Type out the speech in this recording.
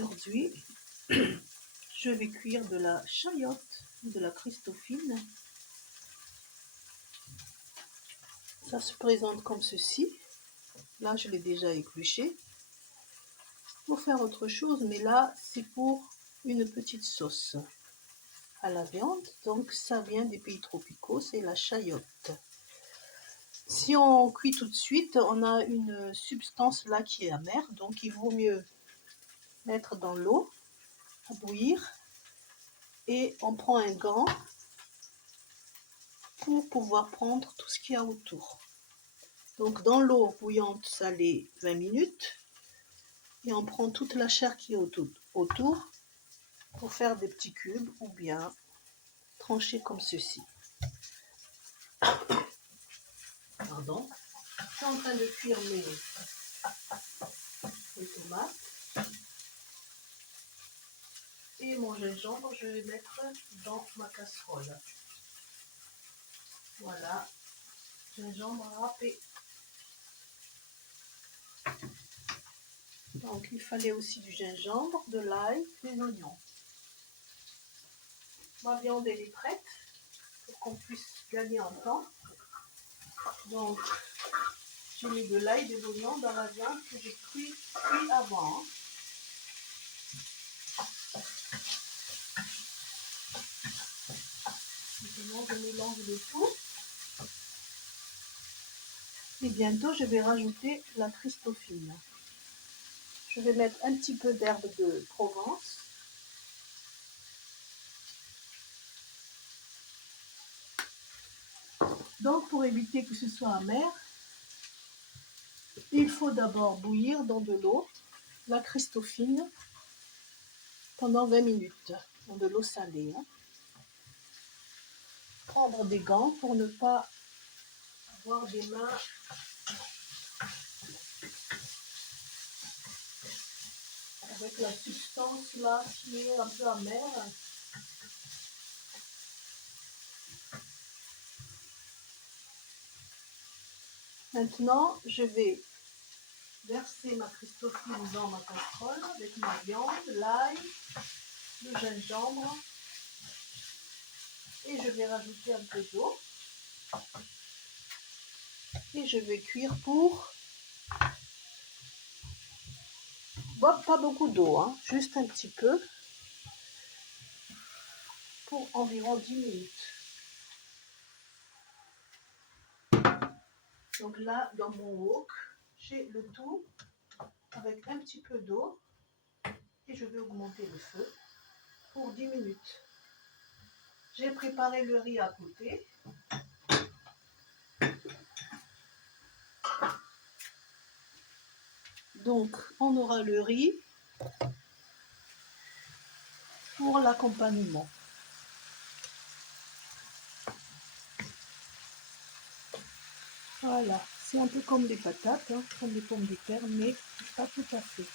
Aujourd'hui, je vais cuire de la chayote, de la Christophine. Ça se présente comme ceci. Là, je l'ai déjà épluché. Pour faire autre chose, mais là, c'est pour une petite sauce à la viande. Donc, ça vient des pays tropicaux, c'est la chayote. Si on cuit tout de suite, on a une substance là qui est amère. Donc, il vaut mieux mettre dans l'eau à bouillir. Et on prend un gant pour pouvoir prendre tout ce qu'il y a autour. Donc dans l'eau bouillante salée 20 minutes et on prend toute la chair qui est autour pour faire des petits cubes ou bien trancher comme ceci. Pardon. Je suis en train de cuire mes tomates et mon gingembre, je vais mettre dans ma casserole. Voilà, gingembre râpé. Donc il fallait aussi du gingembre, de l'ail, des oignons. Ma viande elle est prête pour qu'on puisse gagner en temps. Donc j'ai mis de l'ail, des oignons dans la viande que j'ai cuit avant. Maintenant je mélange le tout. Et bientôt je vais rajouter la Christophine. Je vais mettre un petit peu d'herbe de Provence. Donc pour éviter que ce soit amer, il faut d'abord bouillir dans de l'eau la Christophine pendant 20 minutes, dans de l'eau salée. Prendre des gants pour ne pas avoir des mains avec la substance là qui est un peu amère. Maintenant, je vais verser ma Christophine dans ma casserole avec ma viande, l'ail, le gingembre et je vais rajouter un peu d'eau et je vais cuire pour pas beaucoup d'eau, hein, juste un petit peu pour environ 10 minutes. Donc là, dans mon wok, j'ai le tout avec un petit peu d'eau et je vais augmenter le feu pour 10 minutes. J'ai préparé le riz à côté. Donc, on aura le riz pour l'accompagnement. Voilà, c'est un peu comme les patates, hein, comme les pommes de terre, mais pas tout à fait.